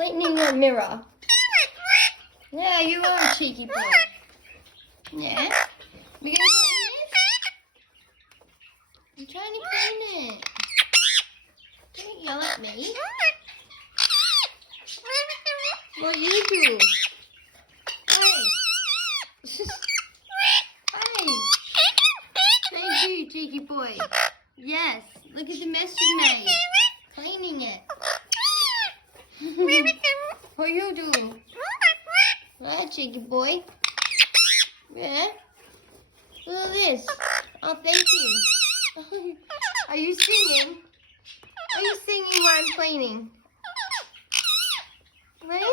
Cleaning your mirror. Yeah, you are a cheeky boy. Yeah? We gonna clean this? I'm trying to clean it. Don't yell at me. What you do? Hey. Hey. Thank you, cheeky boy. Yes. Look at the mess you made. Cleaning it. What are you doing? Right, cheeky boy. Yeah. Look at this. Oh, thank you. Are you singing? Are you singing while I'm cleaning? Right?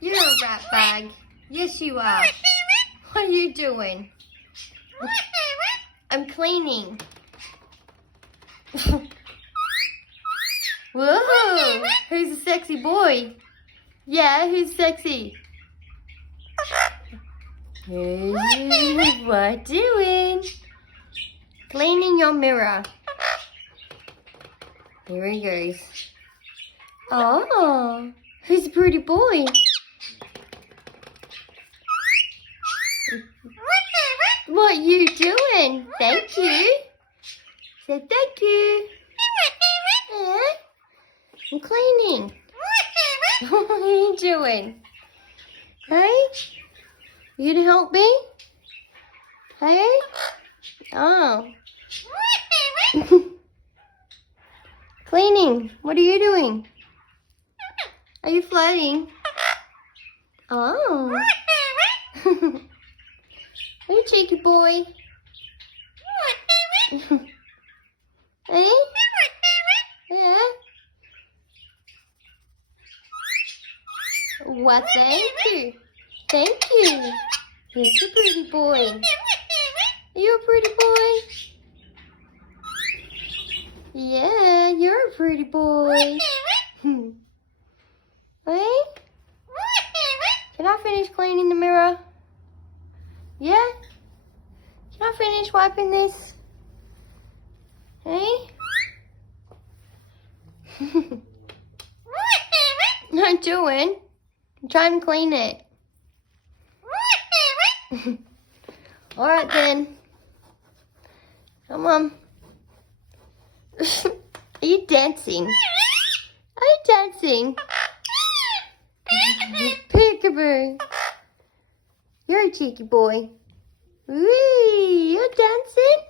You're a rat bag. Yes, you are. What are you doing? I'm cleaning. Whoa! Who's a sexy boy? Yeah, who's sexy? What doing? Cleaning your mirror. Here he goes. Oh, who's a pretty boy? What you doing? Thank you. Say thank you. Yeah. I'm cleaning. What are you doing? Hey? You gonna help me? Hey? Oh. Cleaning. What are you doing? Are you floating? Oh. Hey, cheeky boy. Hey? Yeah? What? Thank you. Thank you. He's a pretty boy. Are you a pretty boy? Yeah, you're a pretty boy. Hey? Can I finish cleaning the mirror? Yeah? Can I finish wiping this? Hey? Not doing. I'm trying to clean it. Alright then. Come on. Are you dancing? Are you dancing? Peekaboo. You're a cheeky boy. Wee, you're dancing?